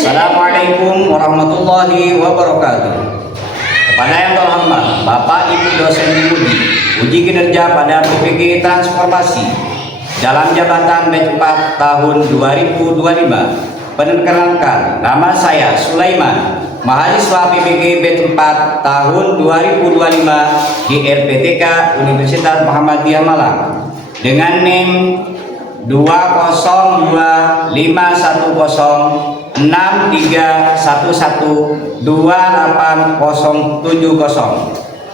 Assalamualaikum warahmatullahi wabarakatuh. Kepada yang terhormat Bapak Ibu dosen dimuji, uji kinerja pada PPG Transformasi dalam jabatan batch 4 tahun 2025. Perkenalkan, nama saya Sulaiman, mahasiswa PPG batch 4 tahun 2025 di RPTK Universitas Muhammadiyah Malang dengan NIM 202511631128070.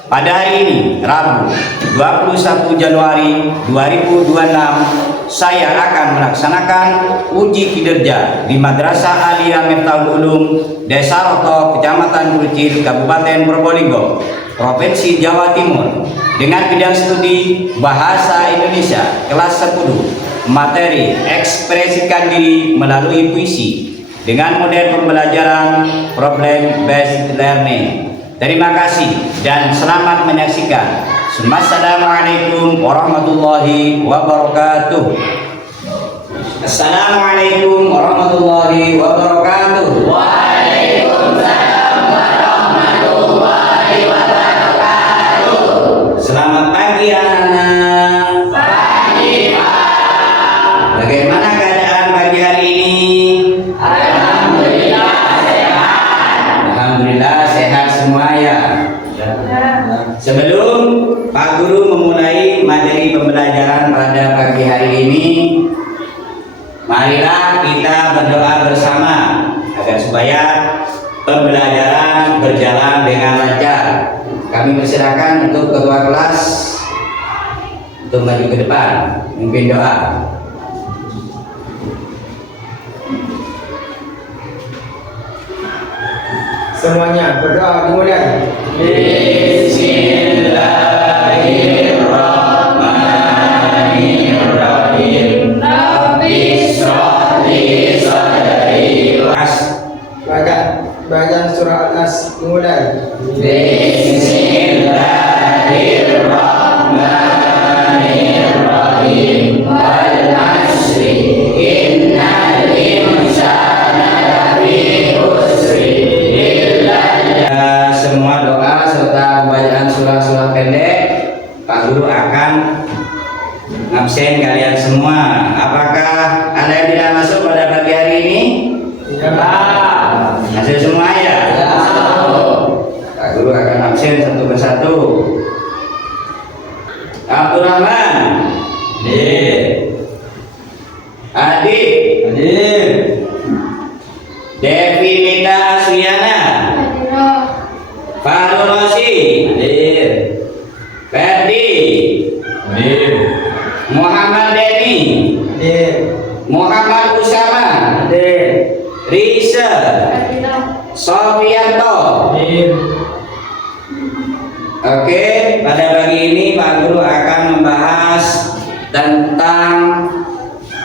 Pada hari ini, Rabu 21 Januari 2026, saya akan melaksanakan uji kinerja di Madrasah Aliyah Miftahul Ulum, Desa Roto, Kecamatan Kurcil, Kabupaten Probolinggo, Provinsi Jawa Timur, dengan bidang studi Bahasa Indonesia kelas 10, materi ekspresikan diri melalui puisi dengan model pembelajaran problem based learning. Terima kasih dan selamat menyaksikan. Assalamualaikum warahmatullahi wabarakatuh. Assalamualaikum warahmatullahi wabarakatuh. Waalaikumsalam warahmatullahi wabarakatuh. Selamat pagi anak-anak. Pagi Pak. Bagaimana keadaan pagi hari ini? Alhamdulillah sehat. Alhamdulillah sehat semua ya. Sebelum Pak Guru memulai materi pembelajaran pada pagi hari ini, marilah kita berdoa bersama agar supaya pembelajaran berjalan dengan lancar. Kami persilakan untuk ketua kelas untuk maju ke depan memimpin doa. Semuanya berdoa dimulai. Bismillahirrahmanirrahim. Rabbi shrah li sadri. Bagian surah Al-Nas dimulai. Bismillahirrahmanirrahim. Wal 'ashri innal insana lafi khusri illa Semua doa serta bacaan surah-surah pendek Pak Guru akan ngabsen kalian semua. Apakah ada yang tidak masuk pada pagi hari ini? Ya. Masuk semua ya? Pak Guru akan absen satu persatu. Abdurrahman. Hadir. Adik. Hadir. Devi Linda Asliana. Farul Rosi. Hadir. Ferdi. Hadir. Muhammad Denny. Hadir. Muhammad Usama. Hadir. Risa. Sofianto. Hadir. Oke, pada pagi ini Pak Guru akan membahas tentang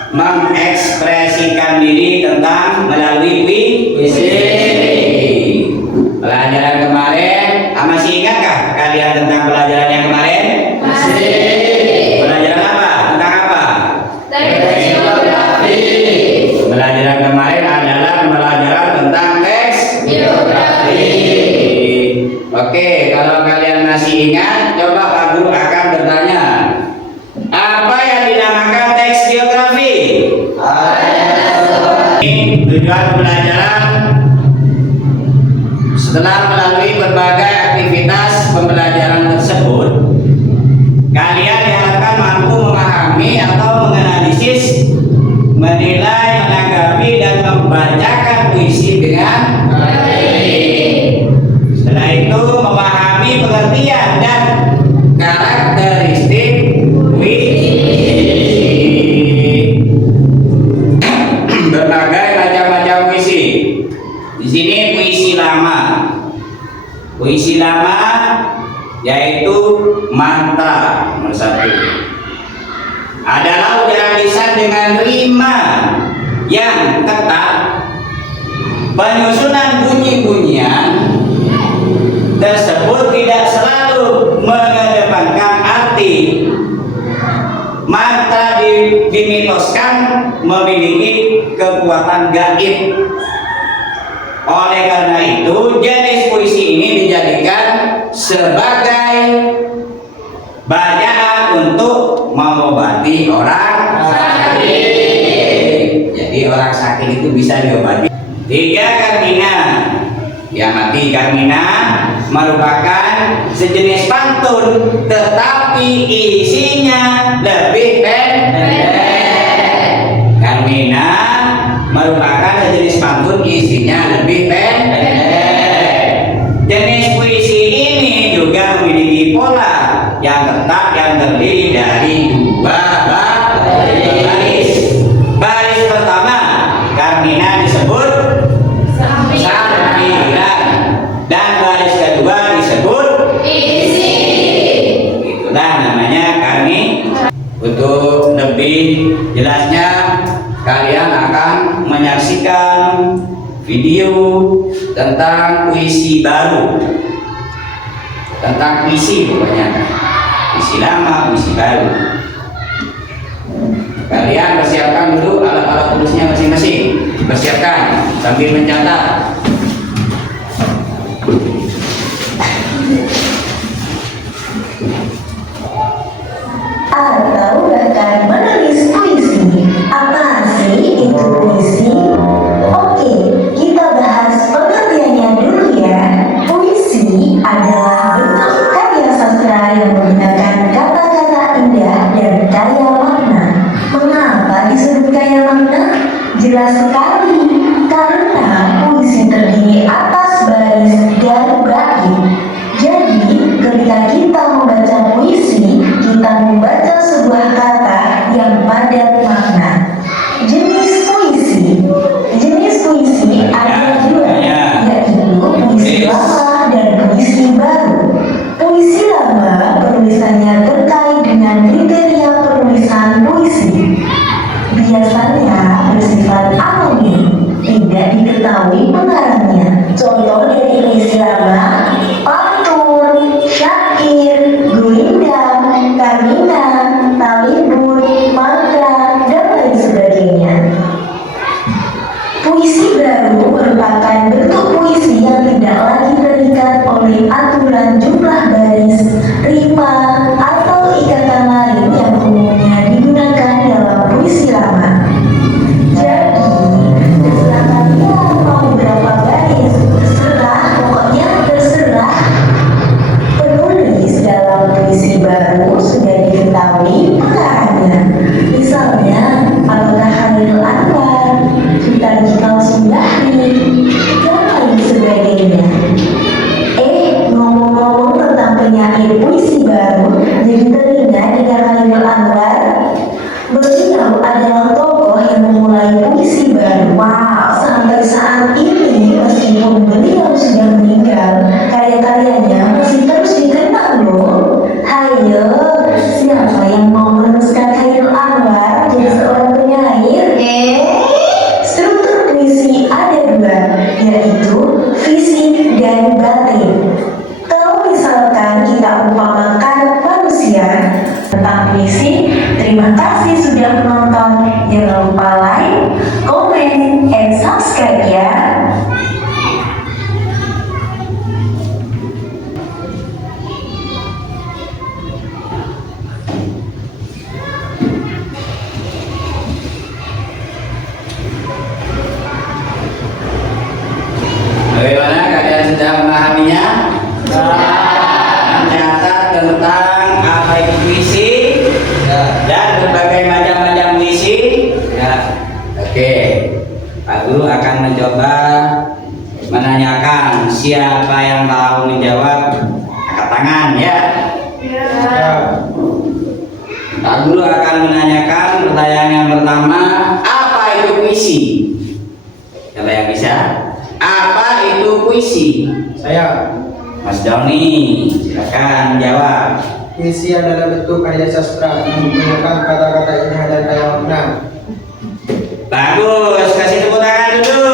mengekspresikan diri tentang melalui puisi. Pelajaran kemarin, masih ingatkah kalian tentang pelajaran yang kemarin? Masih. Pelajaran apa? Tentang apa? Teks geografi. Pelajaran kemarin adalah pelajaran tentang teks Geografi. Oke, kalau kalian masih ingat, coba Pak Guru akan bertanya, apa yang dinamakan teks geografi? Tujuan pelajaran setelah melalui berbagai aktivitas pembelajaran tersebut, kalian diharapkan mampu memahami atau menganalisis, menilai, menanggapi, dan membacakan puisi dengan baik. Setelah itu memahami pengertian dan karakteristik puisi. Berbagai macam-macam puisi. Di sini puisi lama. Puisi lama yaitu mantra nomor 1. Adalah ujaran lisan dengan rima yang ketat, penyusunan bunyi-bunyian tersebut tidak selalu mengedepankan arti. Mantra dimitoskan memiliki kekuatan gaib Oleh karena itu, jenis puisi ini dijadikan sebagai bacaan untuk mengobati orang sakit. Jadi orang sakit itu bisa diobati. 3. Karmina. Yang mati karmina merupakan sejenis pantun, tetapi isinya lebih pendek. Karmina merupakan sejenis pantun, isinya lebih pendek. Jenis puisi ini juga memiliki pola yang tetap yang terdiri dari 2 baris. Baris pertama, karmina disebut sambilan, dan baris kedua disebut isi. itulah namanya karmi. Untuk lebih jelasnya kalian akan menyaksikan video tentang puisi baru, tentang puisi pokoknya, puisi lama, puisi baru. Kalian persiapkan dulu alat-alat tulisnya masing-masing, persiapkan sambil mencatat. Atau bahkan menulis puisi. Apa sih itu puisi? Oke, kita bahas pengertiannya dulu ya. Puisi adalah bentuk karya sastra yang menggunakan kata-kata indah dan kaya makna. Mengapa disebut kaya makna? Jelas sekali, karena puisi terdiri atas baris dan bait. Jadi, ketika kita membaca puisi, kita membaca sebuah kata yang padat makna. Jenis puisi ada 2, yaitu puisi lama dan puisi baru. Puisi lama penulisannya terkait dengan kriteria penulisan puisi. Biasanya bersifat anonim, tidak diketahui pengarangnya. Contoh dari puisi lama: pantun, syair, gurindam, karmina, talibur, mantra, dan lain sebagainya. Puisi baru merupakan bentuk puisi yang tidak lagi terikat oleh aturan jumlah baris, rima, atau ikatan lain yang umumnya digunakan dalam puisi lama. Jadi, terserah kalian mau berapa baris, pokoknya terserah. Penulis dalam puisi baru sudah diketahui pengarangnya. Misalnya, apakah Khairul Anwar, Sultan Sundari, dan lain sebagainya. Ngomong-ngomong tentang penyair puisi baru, jadi teringat dengan Khairul Anwar. Beliau adalah tokoh yang memulai puisi baru. Wow, sampai saat ini meskipun beliau sudah meninggal, karya-karyanya masih terus dikenal loh. Hayo, siapa yang mau meneruskan Khairul Anwar jadi seorang penyair? Struktur puisi ada 2, yaitu fisik dan batin. Kalau misalkan kita umpamakan manusia tentang puisi, terima kasih sudah menonton. Jangan lupa like, comment, and subscribe ya. Bagaimana kalian sudah memahaminya? Mencatat tentang apa itu puisi dan berbagai macam-macam puisi. Oke, Pak Guru akan mencoba menanyakan siapa yang tahu menjawab, angkat tangan ya. Pak Guru akan menanyakan pertanyaan yang pertama, apa itu puisi? Siapa yang bisa? Apa itu puisi? Saya. Mas Doni, silakan jawab. Puisi adalah bentuk karya sastra yang menggunakan kata-kata indah dan kaya makna. Bagus, kasih tepuk tangan dulu.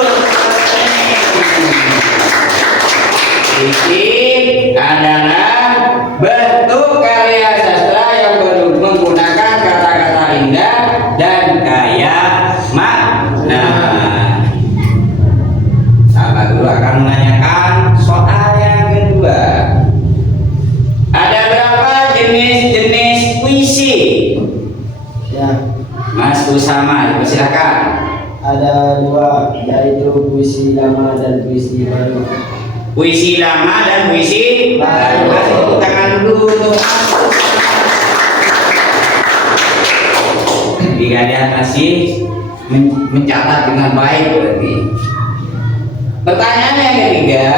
Puisi adalah bentuk karya sastra yang menggunakan kata-kata indah dan kaya makna. Pak Guru sama, dipersilakan. Ada dua, yaitu puisi lama dan puisi baru. Puisi lama dan puisi baru. Kasih tepuk tangan dulu untuk jadi kalian masih mencatat dengan baik berarti. Pertanyaan yang ketiga,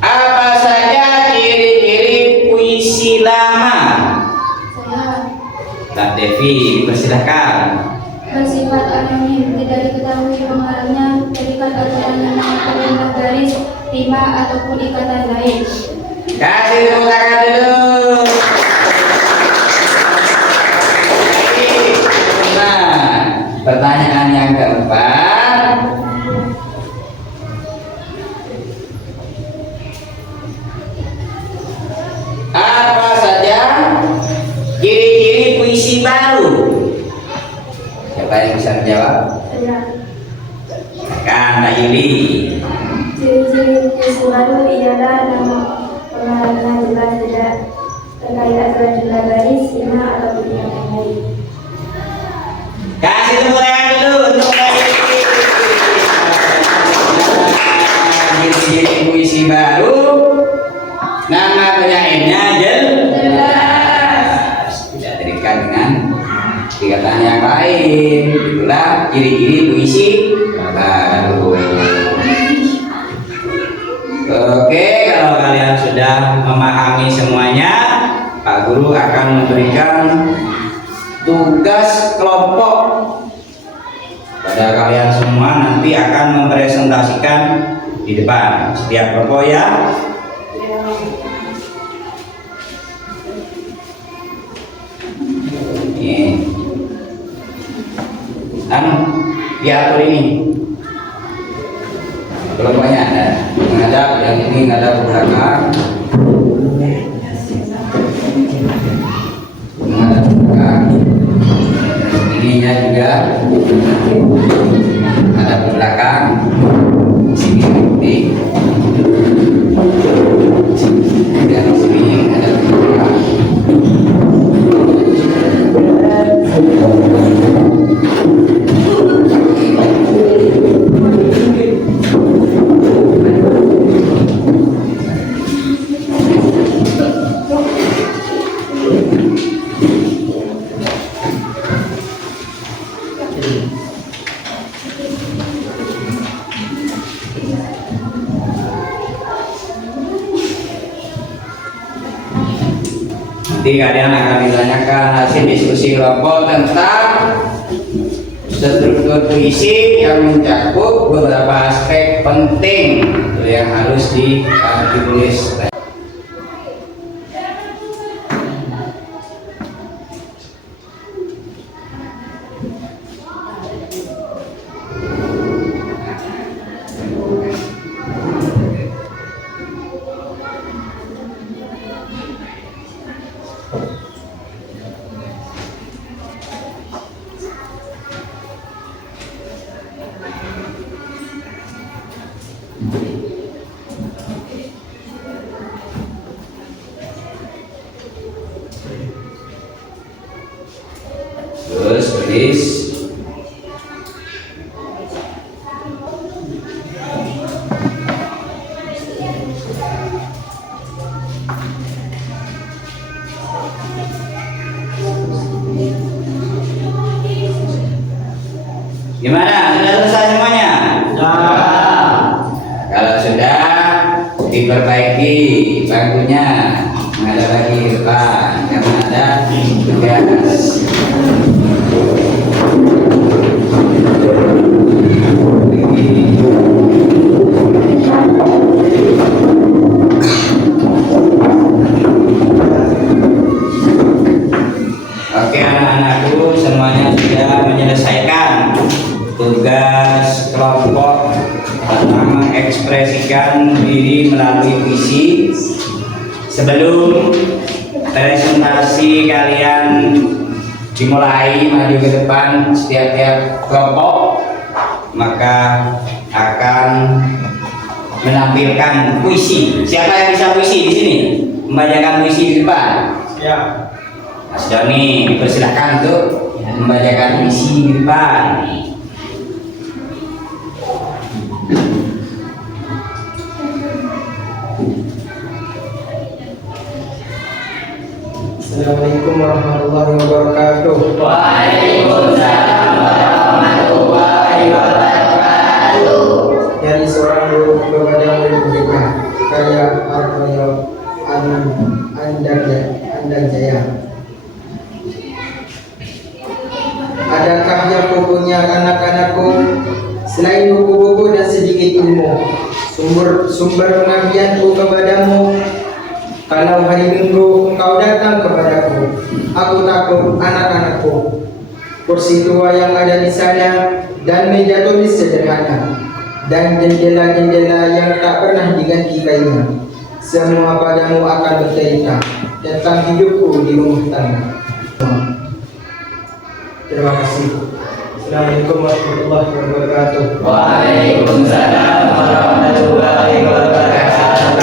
apa saja ciri-ciri puisi lama? Kak Devi, dipersilakan. Bersifat anonim, tidak diketahui pengarangnya, terikat aturan yang menggunakan garis, rima ataupun ikatan lain. Kasih tepuk tangan dulu. Nah, pertanyaan yang keempat, apa saja ciri-ciri puisi baru? Siapa yang bisa menjawab? Saya. Kan Mbak Yuli. Ciri-ciri puisi baru ialah nama pengarangnya jelas, tidak terkait aturan jumlah garis, rima ataupun ikatan lain. Kasih tepuk tangan dulu untuk Mbak Yuli. Ciri-ciri puisi baru, nama penyairnya jelas, tidak terikat dengan ikatan yang lain. Itulah ciri-ciri puisi baru. Oke, kalau kalian sudah memahami semuanya, Pak Guru akan memberikan tugas kelompok pada kalian semua. Nanti akan mempresentasikan di depan setiap kelompok ya. Ini diatur ini kelompoknya ada menghadap, yang ini menghadap ke belakang, menghadap ke belakang, ininya juga menghadap ke belakang, sini nanti, dan sini menghadap ke belakang. Nanti kalian akan ditanyakan hasil diskusi kelompok tentang struktur puisi yang mencakup beberapa aspek penting yang harus ditulis. Terus tulis gimana? Sudah selesai semuanya? Kalau sudah, diperbaiki bangkunya, menghadap lagi ke depan karena ada tugas. Oke anak-anakku, semuanya sudah menyelesaikan tugas kelompok tentang mengekspresikan diri melalui puisi. Sebelum presentasi kalian dimulai maju ke depan setiap kelompok, maka akan menampilkan puisi. Siapa yang bisa puisi di sini? Membacakan puisi di depan. Ya. Mas Doni, dipersilahkan untuk membacakan isi di depan. Assalamualaikum warahmatullahi wabarakatuh. Waalaikumsalam warahmatullahi wabarakatuh. Dari seorang guru kepada murid-muridnya, Karya Artoyo Andarjaya. Adakah yang kau punya anak-anakku selain buku-buku dan sedikit ilmu? Sumber pengabdianku kepadamu. Kalau hari Minggu engkau datang kepadaku, aku takut anak-anakku. Kursi tua yang ada di sana dan meja tulis sederhana dan jendela-jendela yang tak pernah diganti kainnya. Semua padamu akan bercerita tentang hidupku di rumah tangga. Terima kasih. Assalamualaikum warahmatullahi wabarakatuh. Waalaikumsalam warahmatullahi wabarakatuh.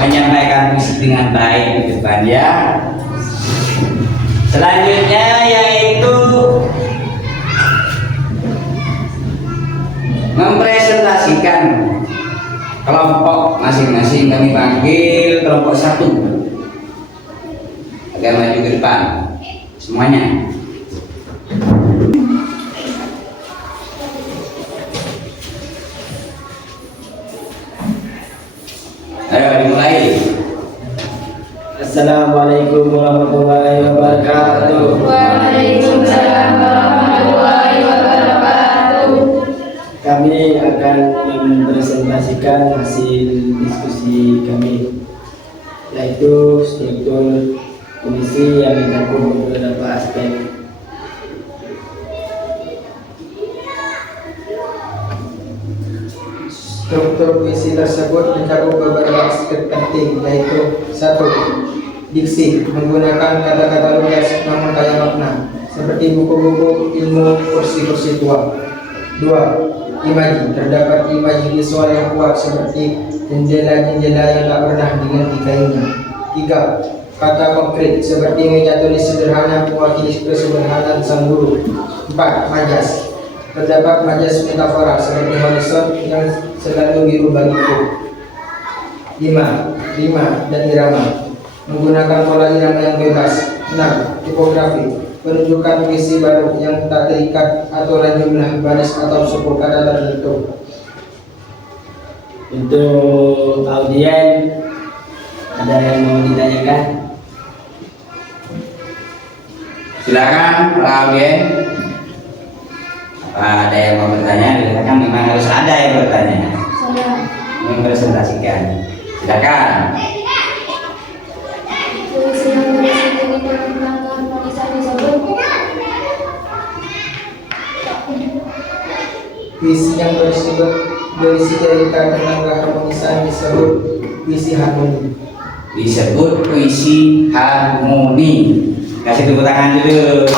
Menyampaikan visi dengan baik di depan ya. Selanjutnya yaitu mempresentasikan kelompok masing-masing. Kami panggil kelompok 1 agar maju ke depan semuanya. Ayo dimulai. Assalamualaikum warahmatullahi wabarakatuh. Waalaikumsalam warahmatullahi wabarakatuh. Kami akan mempresentasikan hasil diskusi kami, yaitu struktur komisi yang mencakup beberapa aspek. Struktur puisi tersebut mencakup beberapa aspek penting, yaitu 1. Diksi, menggunakan kata-kata lugas namun kaya makna, seperti buku-buku ilmu kursi-kursi tua. 2. Imaji, terdapat imaji visual yang kuat seperti jendela-jendela yang tak pernah diganti kainnya. 3. Kata konkret, seperti meja tulis sederhana mewakili kesederhanaan sang guru. 4. Majas, terdapat majas metafora seperti horizon yang selalu biru bagiku. 5. Rima dan irama, menggunakan pola irama yang bebas. 6. Tipografi, menunjukkan puisi baru yang tak terikat aturan jumlah baris atau suku kata tertentu. Untuk audien, ada yang mau ditanyakan? Silakan para audien. Apa ada yang mau bertanya? Kan memang harus ada yang bertanya. Saya Mempresentasikan. Silakan. puisi yang berisi tentang keharmonisan disebut Puisi yang berisi cerita tentang keharmonisan disebut puisi harmoni. Disebut puisi harmoni. Kasih tepuk tangan dulu.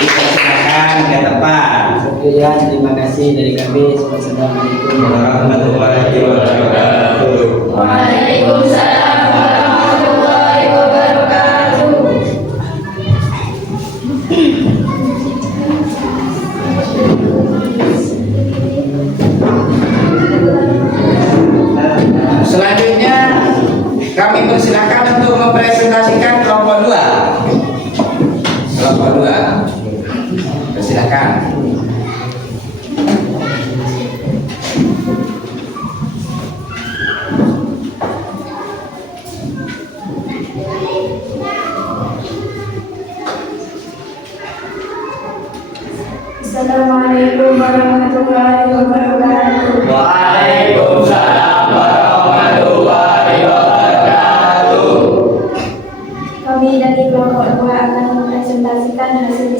Silakan ke depan. Sekian, terima kasih dari kami. Wassalamualaikum Warahmatullahi wabarakatuh. Waalaikumsalam warahmatullahi wabarakatuh. Selanjutnya kami persilakan untuk mempresentasikan kelompok 2. Kelompok 2. Persilakan. Assalamualaikum warahmatullahi wabarakatuh. Waalaikumsalam warahmatullahi wabarakatuh. Kami dari kelompok 2 akan mempresentasikan hasil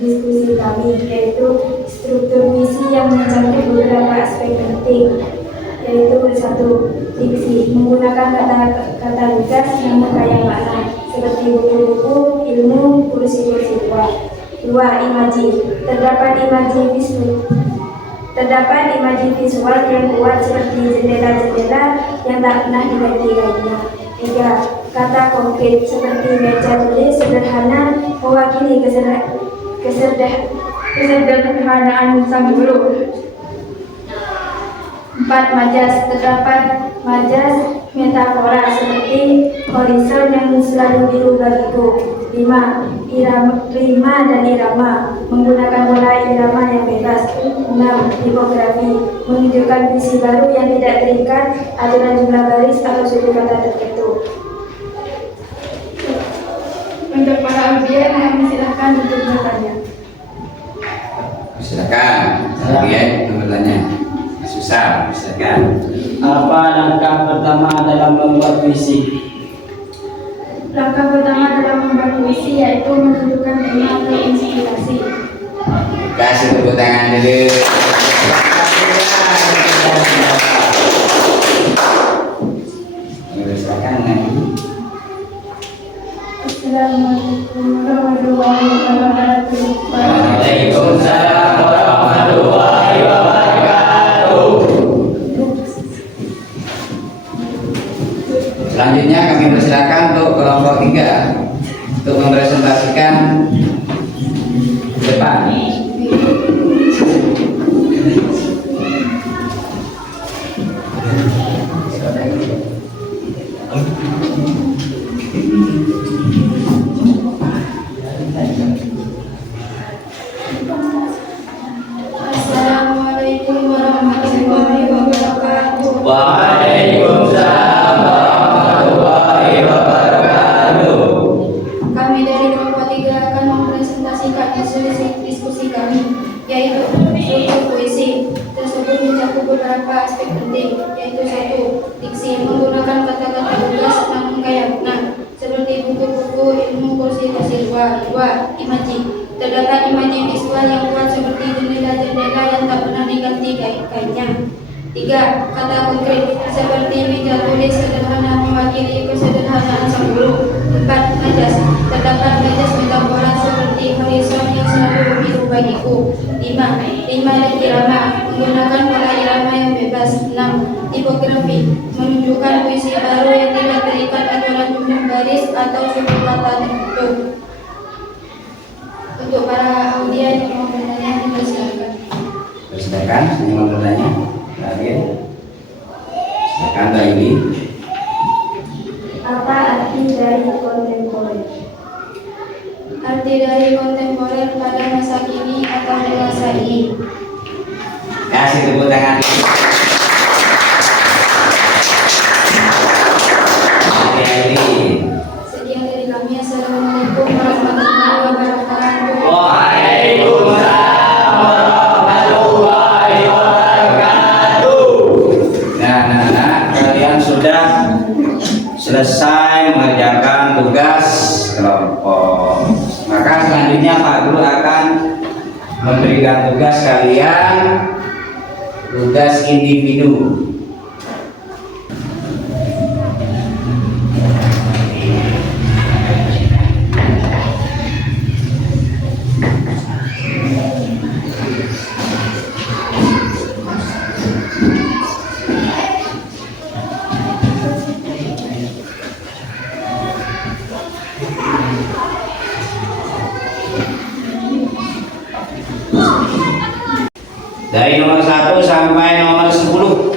diskusi kami, yaitu struktur puisi yang mencakup beberapa aspek penting, yaitu 1. Diksi, menggunakan kata-kata lugas namun kaya makna, seperti buku-buku ilmu kursi-kursi tua. 2. Imaji, terdapat imaji visual Terdapat imaji visual yang kuat seperti jendela-jendela yang tak pernah diganti-gantinya. 3. Kata konkret seperti meja tulis sederhana mewakili kesederhanaan sang guru. 4. Majas. Terdapat majas metafora seperti horizon yang selalu biru bagiku. 5. Rima dan irama menggunakan pola irama yang bebas. 6. Tipografi menunjukkan visi baru yang tidak terikat aturan jumlah baris atau suku kata tertentu. Untuk para audiens kami silakan untuk bertanya. Silakan, Bian bertanya. Susah, silakan. Apa langkah pertama dalam membuat puisi? Langkah pertama dalam membuat puisi yaitu menentukan tema atau inspirasi. Kasih tepuk tangan dulu. Silakan lagi. Assalamualaikum warahmatullahi wabarakatuh. Waalaikumsalam warahmatullahi wabarakatuh. Selanjutnya kami persilakan untuk kelompok 3 untuk mempresentasikan ke depan. Assalamualaikum warahmatullahi wabarakatuh. Waalaikumsalam warahmatullahi wabarakatuh. Kami dari kelompok 3 akan mempresentasikan hasil diskusi kami, yaitu struktur puisi. Tersebut mencakup beberapa aspek penting, yaitu 1. Diksi menggunakan kata-kata lugas namun kaya makna, seperti buku-buku ilmu kursi siswa. 2. Imaji. Terdapat imaji visual yang kuat seperti jendela-jendela yang tak pernah diganti kainnya. 3. Kata konkret seperti meja tulis sederhana mewakili kesederhanaan sang guru. 4. Majas. Terdapat majas metafora seperti horizon yang selalu biru bagiku. 5. Rima dan irama menggunakan pola irama yang bebas. 6. Tipografi menunjukkan puisi baru yang tidak terikat aturan jumlah baris atau suku kata tertentu. Untuk para audien yang mau bertanya, dipersilakan. Silakan, yang mau bertanya. Lagi. Silakan Mbak Yuli. Apa arti dari kontemporer? Arti dari kontemporer pada masa kini atau dewasa ini. Kasih tepuk tangan. Mbak Yuli. Sekian dari kami. Assalamualaikum warahmatullahi wabarakatuh. Waalaikumsalam warahmatullahi wabarakatuh. Nah, kalian sudah selesai mengerjakan tugas kelompok. Maka selanjutnya Pak Guru akan memberikan tugas kalian, tugas individu. Dari nomor 1 sampai nomor 10.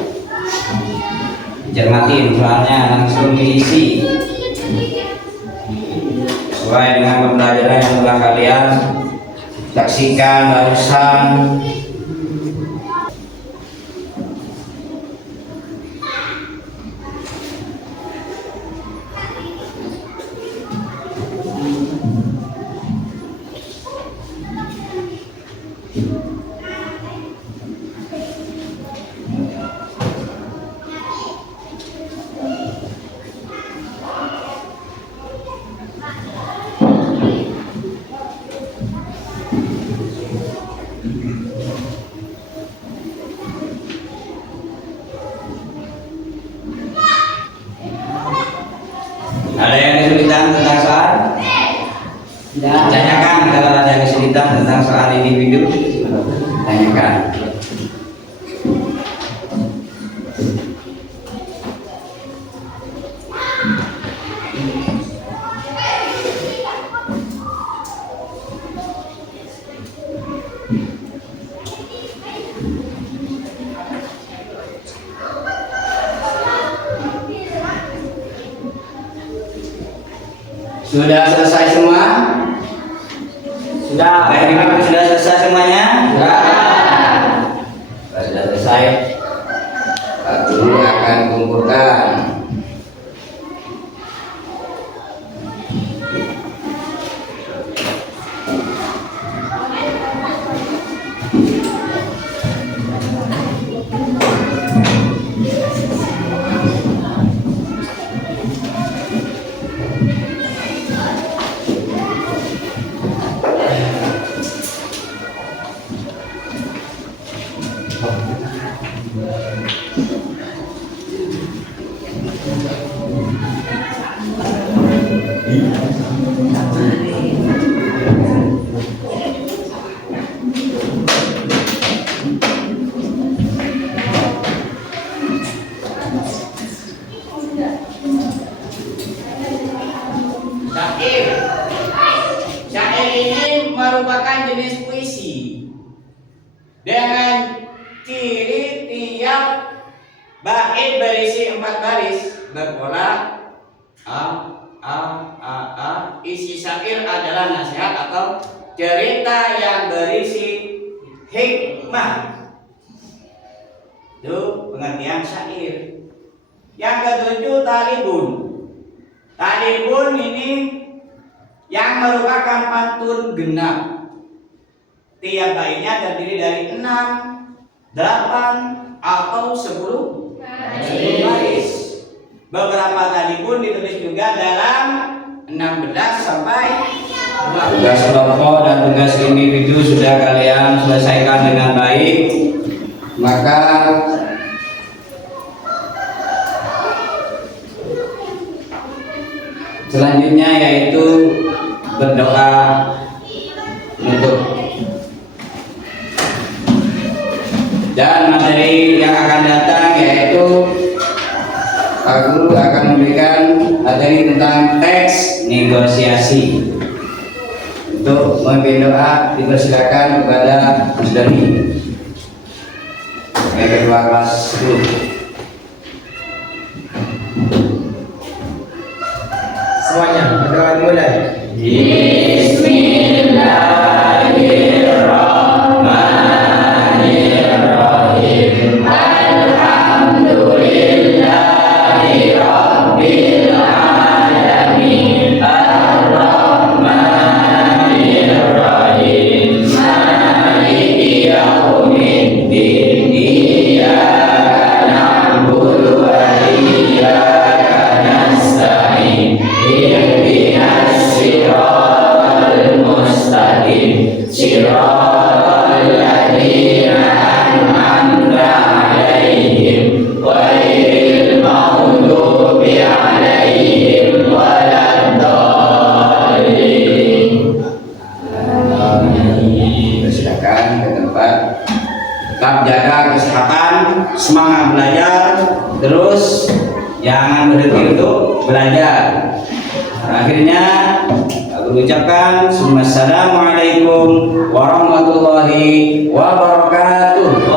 Cermatin soalnya, langsung diisi sesuai dengan pembelajaran yang telah kalian saksikan barusan. Ada yang kesulitan tentang soal? Tanyakan kalau ada kesulitan tentang soal individu. Tanyakan. Sudah selesai semua? Sudah. Baik, sudah selesai semuanya? Sudah selesai. Aku akan kumpulkan. Syair ini merupakan jenis puisi dengan ciri tiap bait berisi 4 baris berpola isi syair adalah nasihat atau cerita yang berisi hikmah. Itu pengertian syair. Yang ketujuh, talibun. Talibun ini yang merupakan pantun genap. Tiap baitnya terdiri dari 6, 8, atau 10 baris. Beberapa talibun ditulis juga dalam 16 sampai 12 kelompok, dan tugas individu sudah kalian selesaikan dengan baik. Maka selanjutnya yaitu berdoa untuk, dan materi yang akan datang yaitu aku akan memberikan materi tentang teks negosiasi. Untuk memimpin doa dipersilakan kepada Mas Dani sebagai ketua kelas 10. Semuanya berdoa dimulai. Bismillahirrahmanirrahim. Alhamdulillahirabbil alamin. Ar-Rahmanirrahim. Maliki yaumiddin. Iyyaka na'budu wa iyyaka nasta'in. Ihdinas siratal mustaqim. Siratal ladzina an'amta 'alaihim ghairil maghdubi 'alaihim waladdallin. Silakan ke tempat. Tetap jaga kesehatan, semangat belajar, terus jangan berhenti untuk belajar. Akhirnya aku ucapkan assalamualaikum warahmatullahi wabarakatuh.